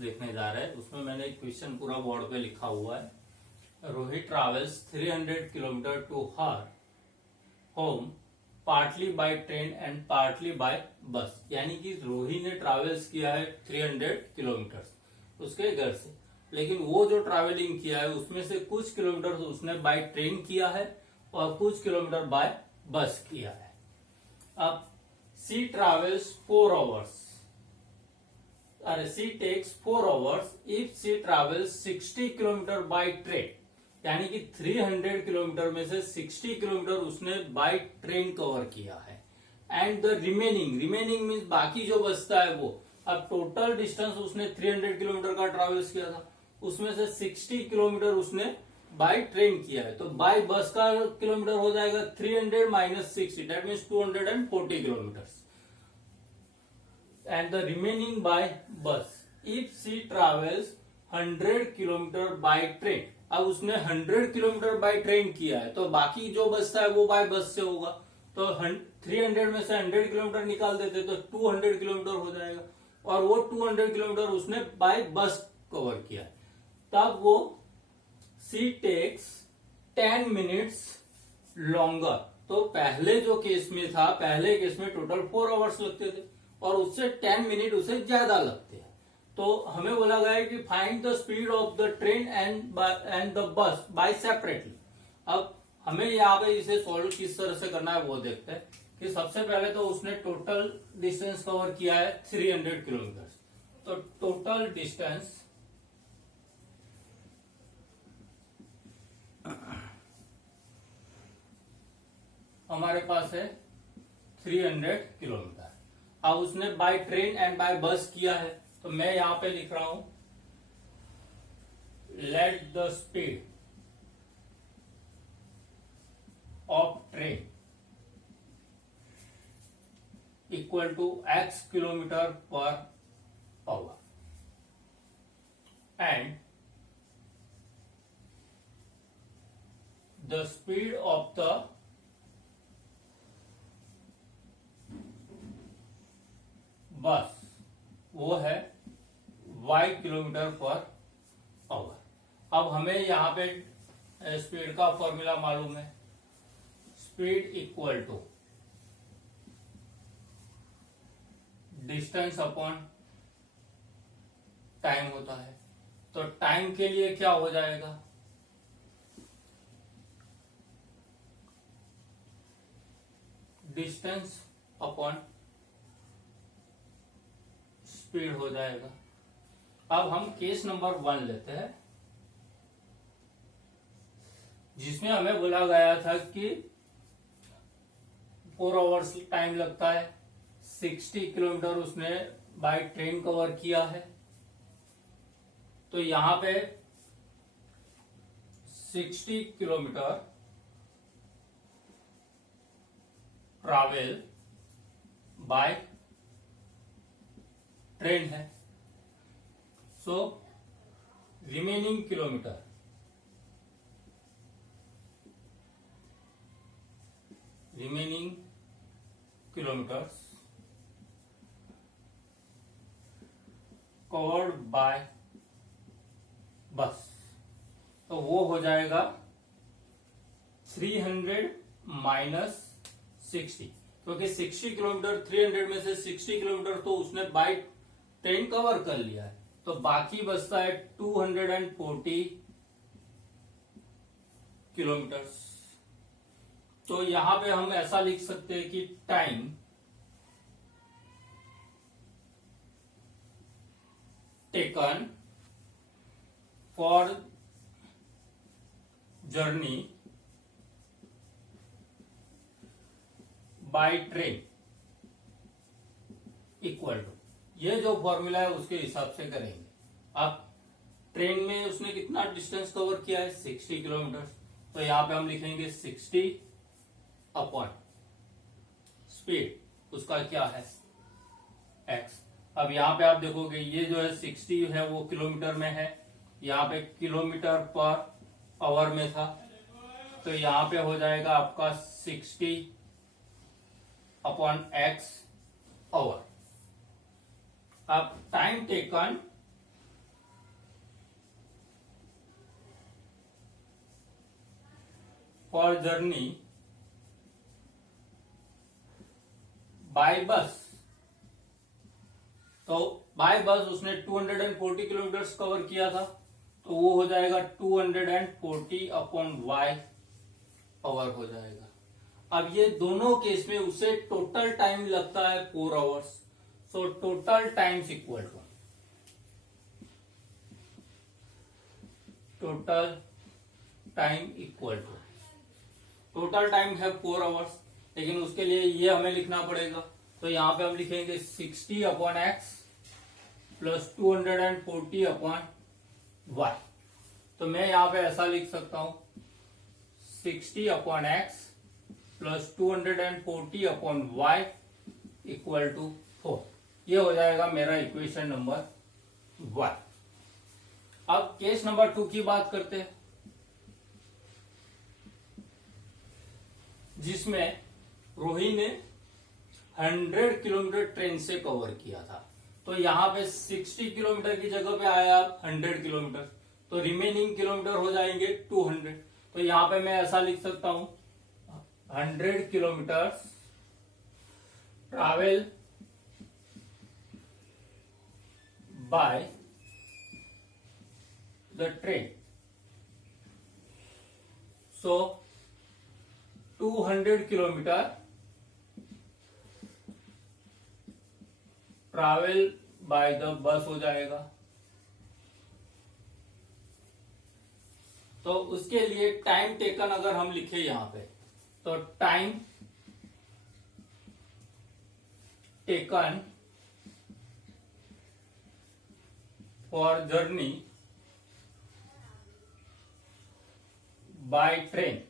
देखने जा रहे हैं। उसमें मैंने एक क्वेश्चन पूरा बोर्ड पे लिखा हुआ है। Rohit travels 300 kilometre to her home partly by train and partly by bus. यानी कि रोहित ने ट्रैवल्स किया है 300 किलोमीटर उसके घर से, लेकिन वो जो ट्रैवलिंग किया है उसमें से कुछ किलोमीटर उसने बाय ट्रेन किया है और कुछ किलोमीटर बाय बस किया है। अब सी travels 4 hours, she takes 4 hours if she travels 60 kilometre by train. यानी कि 300 किलोमीटर में से 60 किलोमीटर उसने बाय ट्रेन कवर किया है। एंड द रिमेनिंग मीन्स बाकी जो बचता है वो, अब टोटल डिस्टेंस उसने 300 किलोमीटर का ट्रैवल्स किया था, उसमें से 60 किलोमीटर उसने बाय ट्रेन किया है। तो बाय बस का किलोमीटर हो जाएगा 300 minus 60, that means 240 kilometre. And the remaining by bus if she travels 100 kilometre by train. अब उसने 100 किलोमीटर बाय ट्रेन किया है, तो बाकी जो बचता है वो बाय बस से होगा। तो 300 में से 100 किलोमीटर निकाल देते तो 200 किलोमीटर हो जाएगा, और वो 200 किलोमीटर उसने बाय बस कवर किया है। तब वो सी टेक्स 10 मिनट्स लॉन्गर। तो पहले जो केस में था, पहले केस में टोटल 4 आवर्स लगते थे और उससे 10 मिनट उसे ज्यादा लगते हैं। तो हमें बोला गया है कि find the speed of the train and the bus by separately. अब हमें यहाँ पे इसे सॉल्व किस तरह से करना है वो देखते हैं। कि सबसे पहले तो उसने टोटल डिस्टेंस कवर किया है 300 किलोमीटर। तो टोटल डिस्टेंस हमारे पास है 300 किलोमीटर। अब उसने बाय ट्रेन एंड बाय बस किया है, तो मैं यहां पे लिख रहा हूं let the speed of train equal to x kilometre per hour and the speed of the bus वो है y किलोमीटर पर आवर। अब हमें यहां पे स्पीड का फॉर्मूला मालूम है, speed equal to distance upon time होता है। तो टाइम के लिए क्या हो जाएगा, डिस्टेंस अपॉन स्पीड हो जाएगा। अब हम केस नंबर 1 लेते हैं, जिसमें हमें बोला गया था कि 4 आवर्स टाइम लगता है, 60 किलोमीटर उसने बाय ट्रेन कवर किया है। तो यहां पे 60 किलोमीटर ट्रैवल बाय ट्रेन है। So remaining kilometres covered by bus, तो वो हो जाएगा 300 माइनस 60, क्योंकि 60 किलोमीटर 300 में से 60 किलोमीटर तो उसने बाय ट्रेन कवर कर लिया है, तो बाकी बचता है 240 किलोमीटर्स। तो यहां पे हम ऐसा लिख सकते हैं कि time taken for journey by train equal to, ये जो फॉर्मूला है उसके हिसाब से करेंगे। अब ट्रेन में उसने कितना डिस्टेंस कवर किया है, 60 किलोमीटर। तो यहां पे हम लिखेंगे 60 अपॉन स्पीड, उसका क्या है x। अब यहां पे आप देखोगे ये जो है 60 है वो किलोमीटर में है, यहाँ पे किलोमीटर पर आवर में था, तो यहां पे हो जाएगा आपका 60 अपॉन x आवर। अब time taken for journey by bus, तो बाय बस उसने 240 किलोमीटर कवर किया था, तो वो हो जाएगा 240 अपॉन वाई आवर हो जाएगा। अब ये दोनों केस में उसे टोटल टाइम लगता है 4 hours, so total times equal to total time equal to total time है 4 आवर्स, लेकिन उसके लिए ये हमें लिखना पड़ेगा। तो यहां पे हम लिखेंगे 60 upon X plus 240 upon Y. तो मैं यहां पे ऐसा लिख सकता हूं 60 upon X plus 240 upon Y equal to 4। ये हो जाएगा मेरा इक्वेशन नंबर 1। अब केस नंबर 2 की बात करते हैं, जिसमें रोही ने 100 किलोमीटर ट्रेन से कवर किया था। तो यहां पे 60 किलोमीटर की जगह पे आया 100 किलोमीटर, तो रिमेनिंग किलोमीटर हो जाएंगे 200। तो यहां पे मैं ऐसा लिख सकता हूं 100 kilometre travel by the train, so 200 kilometre travel by the bus हो जाएगा। तो उसके लिए टाइम टेकन अगर हम लिखे यहां पे, तो time taken for journey by train,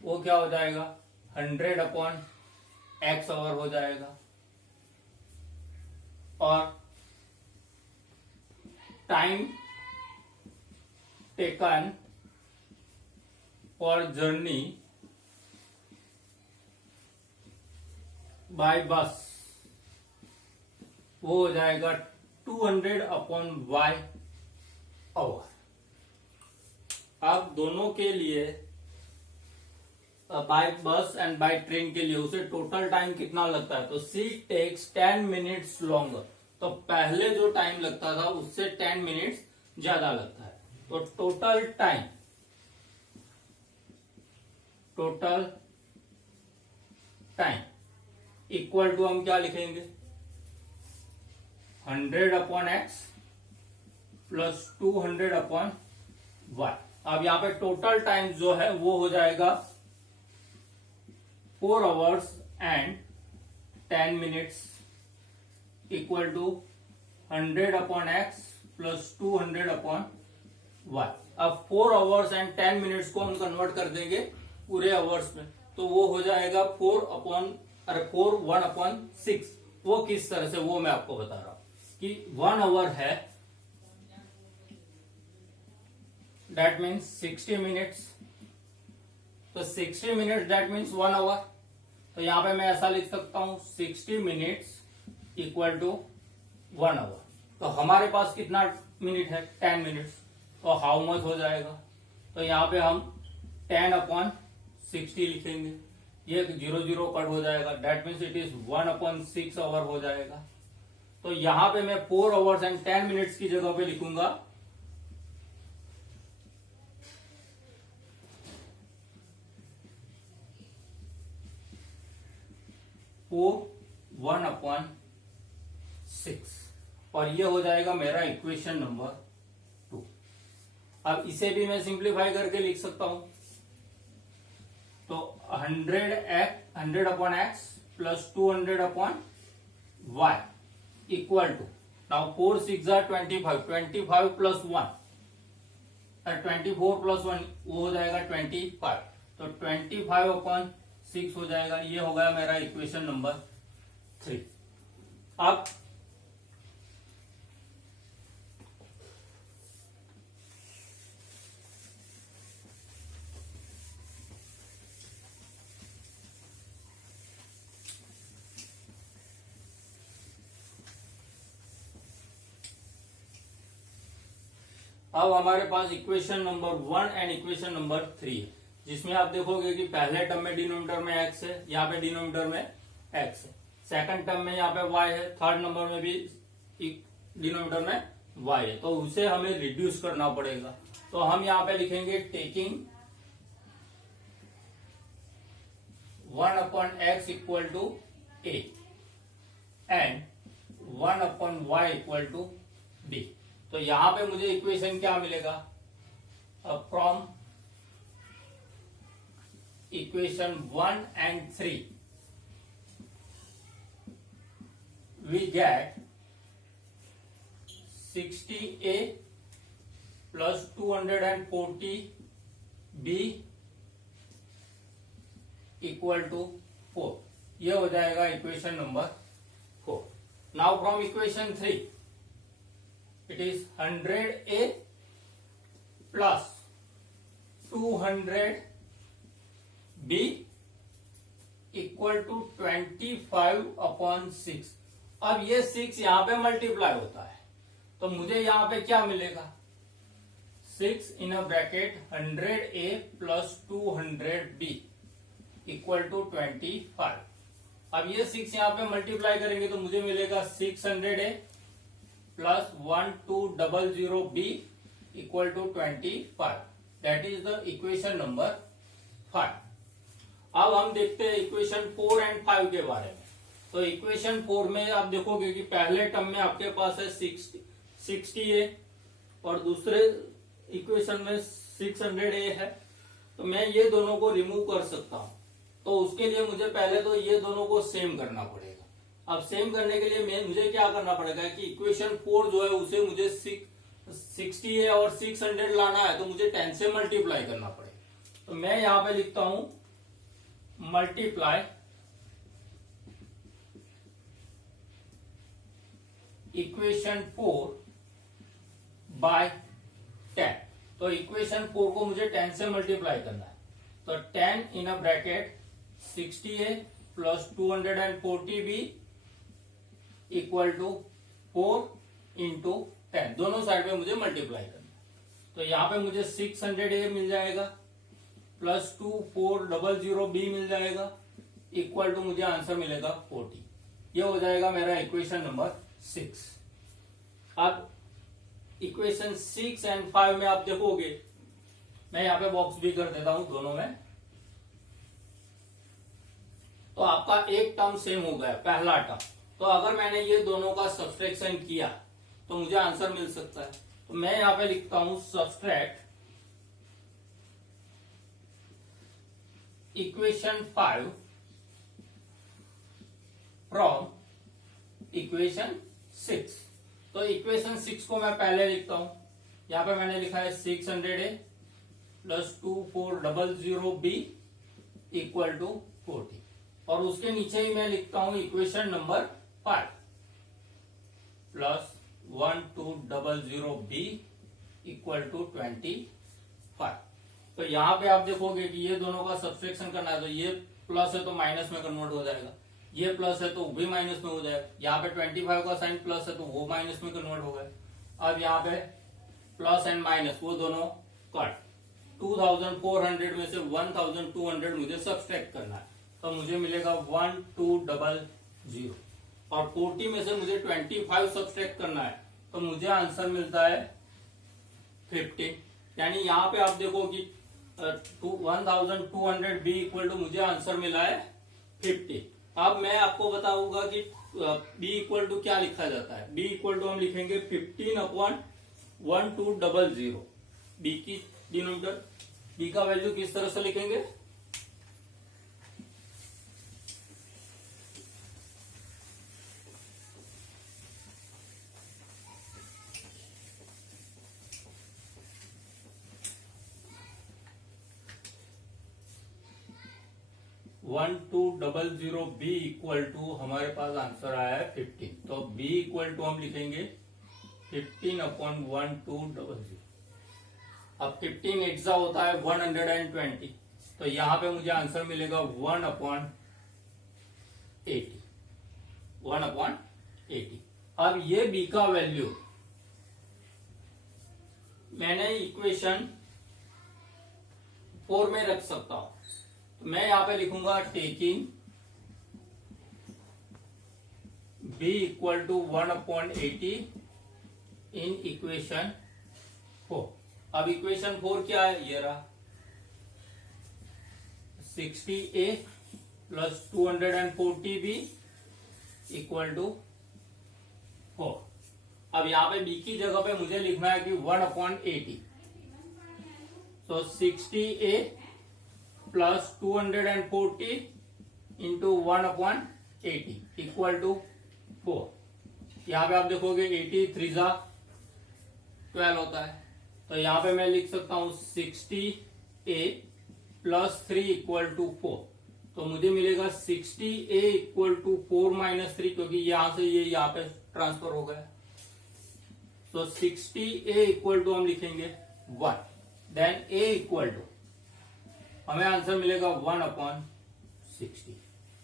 वो क्या हो जाएगा 100 अपॉन एक्स आवर हो जाएगा। और time taken for journey by bus, वो हो जाएगा 200 अपॉन वाई आवर। अब दोनों के लिए बाय बस एंड बाय ट्रेन के लिए उसे टोटल टाइम कितना लगता है, तो सी टेक्स 10 मिनट्स लॉन्गर। तो पहले जो टाइम लगता था उससे 10 मिनट्स ज्यादा लगता है। तो टोटल टाइम इक्वल टू हम क्या लिखेंगे 100 upon X plus 200 upon Y. अब यहां पे टोटल टाइम जो है वो हो जाएगा 4 hours and 10 minutes equal to 100 upon X plus 200 upon Y. अब 4 आवर्स एंड 10 मिनट्स को हम कन्वर्ट कर देंगे पूरे आवर्स में, तो वो हो जाएगा 4 1 अपॉन 6। वो किस तरह से, वो मैं आपको बता रहा हूं कि 1 आवर है, दैट मीन्स 60 मिनट्स, तो 60 मिनट्स दैट मीन्स 1 आवर। तो यहां पे मैं ऐसा लिख सकता हूं 60 मिनट्स इक्वल टू 1 आवर। तो हमारे पास कितना मिनट है 10 मिनट्स, तो हाउ मच हो जाएगा, तो यहां पे हम 10 अपॉन 60 लिखेंगे, ये 0 कट हो जाएगा, that means it is 1 upon 6 hour हो जाएगा। तो यहां पे मैं 4 आवर्स एंड 10 मिनट्स की जगह पे लिखूंगा 1 अपॉन 6, और ये हो जाएगा मेरा इक्वेशन नंबर 2। अब इसे भी मैं सिंप्लीफाई करके लिख सकता हूं, तो 100 upon X plus 200 upon Y equal to, now 4 6 25 plus 1 24 plus 1 वो हो जाएगा 25, तो 25 अपॉन 6 हो जाएगा। ये हो गया मेरा इक्वेशन नंबर 3। अब अब हमारे पास equation number 1 and equation number 3 है, जिसमें आप देखोगे कि पहले टर्म में डिनोमिनेटर में x है, यहाँ पे डिनोमिनेटर में x है, सेकंड टर्म में यहाँ पे y है, थर्ड नंबर में भी डिनोमिनेटर में y है, तो उसे हमें रिड्यूस करना पड़ेगा। तो हम यहाँ पे लिखेंगे taking 1/x equal to a and 1/y equal to b। तो यहां पे मुझे इक्वेशन क्या मिलेगा? From equation 1 and 3 we get 60a plus 240b equal to 4। ये हो जाएगा equation number 4। Now from equation 3 it is 100a plus 200b equal to 25/6। अब ये 6 यहां पे मल्टीप्लाई होता है, तो मुझे यहां पे क्या मिलेगा? 6 in a bracket 100a plus 200b equal to 25। अब ये 6 यहां पे मल्टीप्लाई करेंगे तो मुझे मिलेगा 600a plus 1200b equal to 25। That is the equation number 5। अब हम देखते हैं इक्वेशन 4 एंड 5 के बारे में। तो इक्वेशन 4 में आप देखोगे कि पहले टर्म में आपके पास है 60a और दूसरे इक्वेशन में 600a है, तो मैं ये दोनों को रिमूव कर सकता हूं। तो उसके लिए मुझे पहले तो ये दोनों को सेम करना पड़ेगा। अब सेम करने के लिए मुझे क्या करना पड़ेगा कि इक्वेशन 4 जो है उसे मुझे 60 है और 600 लाना है, तो मुझे 10 से मल्टीप्लाई करना पड़ेगा। तो मैं यहां पे लिखता हूं मल्टीप्लाई इक्वेशन 4 बाय 10। तो इक्वेशन 4 को मुझे 10 से मल्टीप्लाई करना है, तो 10 in a bracket 60a plus 240b equal to 4 into 10। दोनों साइड पे मुझे मल्टीप्लाई करना है, तो यहां पे मुझे 600a मिल जाएगा प्लस 2400b मिल जाएगा इक्वल टू मुझे आंसर मिलेगा 40। ये हो जाएगा मेरा इक्वेशन नंबर 6। अब इक्वेशन 6 एंड 5 में आप देखोगे, मैं यहां पे बॉक्स भी कर देता हूं दोनों में, तो आपका एक टर्म सेम हो गया, पहला टर्म। तो अगर मैंने ये दोनों का सब्सट्रैक्शन किया तो मुझे आंसर मिल सकता है। तो मैं यहां पे लिखता हूं सब्सट्रैक्ट इक्वेशन 5 फ्रॉम इक्वेशन 6। तो इक्वेशन 6 को मैं पहले लिखता हूं, यहां पे मैंने लिखा है 600a plus 2400b equal to 40, और उसके नीचे ही मैं लिखता हूं equation number 5 plus 1200b equal to 25। तो यहां पे आप देखोगे कि ये दोनों का सब्सट्रैक्शन करना है, तो ये प्लस है तो माइनस में कन्वर्ट हो जाएगा, ये प्लस है तो भी माइनस में हो जाएगा। यहाँ पे 25 का साइन प्लस है तो वो माइनस में कन्वर्ट हो गया। अब यहाँ पे प्लस एंड माइनस वो दोनों कट, 2400 में से 1200 मुझे सब्सट्रैक्ट करना है, तो मुझे मिलेगा 1200, और 40 में से मुझे 25 सब्सट्रैक्ट करना है, तो मुझे आंसर मिलता है 15। यानी यहाँ पे आप देखो कि 1200b इक्वल टू मुझे आंसर मिला है 50। अब मैं आपको बताऊंगा कि b इक्वल टू क्या लिखा जाता है। b इक्वल टू हम लिखेंगे 15/1200। b की डिनोमिनेटर b का वैल्यू किस तरह से लिखेंगे? 1200b इक्वल टू हमारे पास आंसर आया है 15। तो b इक्वल टू हम लिखेंगे 15/1200। अब 15 एक्सा होता है 120, तो यहां पे मुझे आंसर मिलेगा 1/80। अब ये b का वैल्यू मैंने इक्वेशन 4 में रख सकता हूं। तो मैं यहां पे लिखूंगा taking b equal to 1/80 in equation 4। अब इक्वेशन 4 क्या है, ये रहा 60a plus 240b equal to 4। अब यहाँ पे b की जगह पे मुझे लिखना है कि 1/80। तो 60a plus 240 into 1/80 equal to 4। यहाँ पे आप देखोगे 80 3 12 होता है। तो यहाँ पे मैं लिख सकता हूं 60a प्लस 3 इक्वल टू 4। तो मुझे मिलेगा 60a इक्वल टू 4 माइनस 3, क्योंकि यहां से ये यहाँ पे ट्रांसफर हो गया। तो 60a इक्वल टू हम लिखेंगे 1, देन a इक्वल टू हमें आंसर मिलेगा 1/60।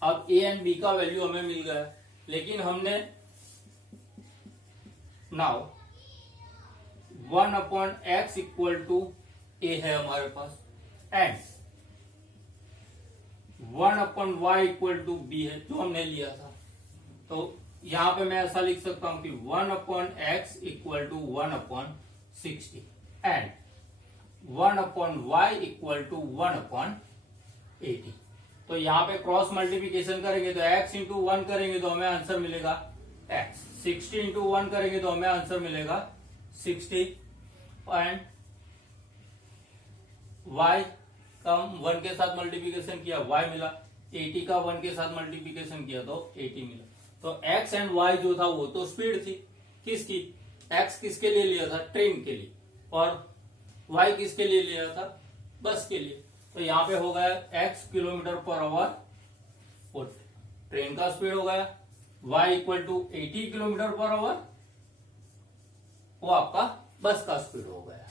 अब a एंड b का वैल्यू हमें मिल गया, लेकिन हमने now 1/x equal to a है हमारे पास, and 1/y equal to b है जो हमने लिया था। तो यहां पे मैं ऐसा लिख सकता हूं कि 1/x equal to 1/60 and 1/y equal to 1/80। तो यहाँ पे क्रॉस मल्टीप्लीकेशन करेंगे तो x इंटू 1 करेंगे तो हमें आंसर मिलेगा x, 60 इंटू 1 करेंगे तो हमें आंसर मिलेगा 60, एंड y का 1 के साथ मल्टीप्लीकेशन किया y मिला, 80 का 1 के साथ मल्टीप्लीकेशन किया तो 80 मिला। तो x एंड y जो था वो तो स्पीड थी, किसकी, x किसके लिए लिया था, ट्रेन के लिए, और y किसके लिए लिया था, बस के लिए। तो यहाँ पे हो गया x किलोमीटर पर आवर, वो ट्रेन का स्पीड हो गया, y equal to 80 kilometre per hour, वो आपका बस का स्पीड हो गया।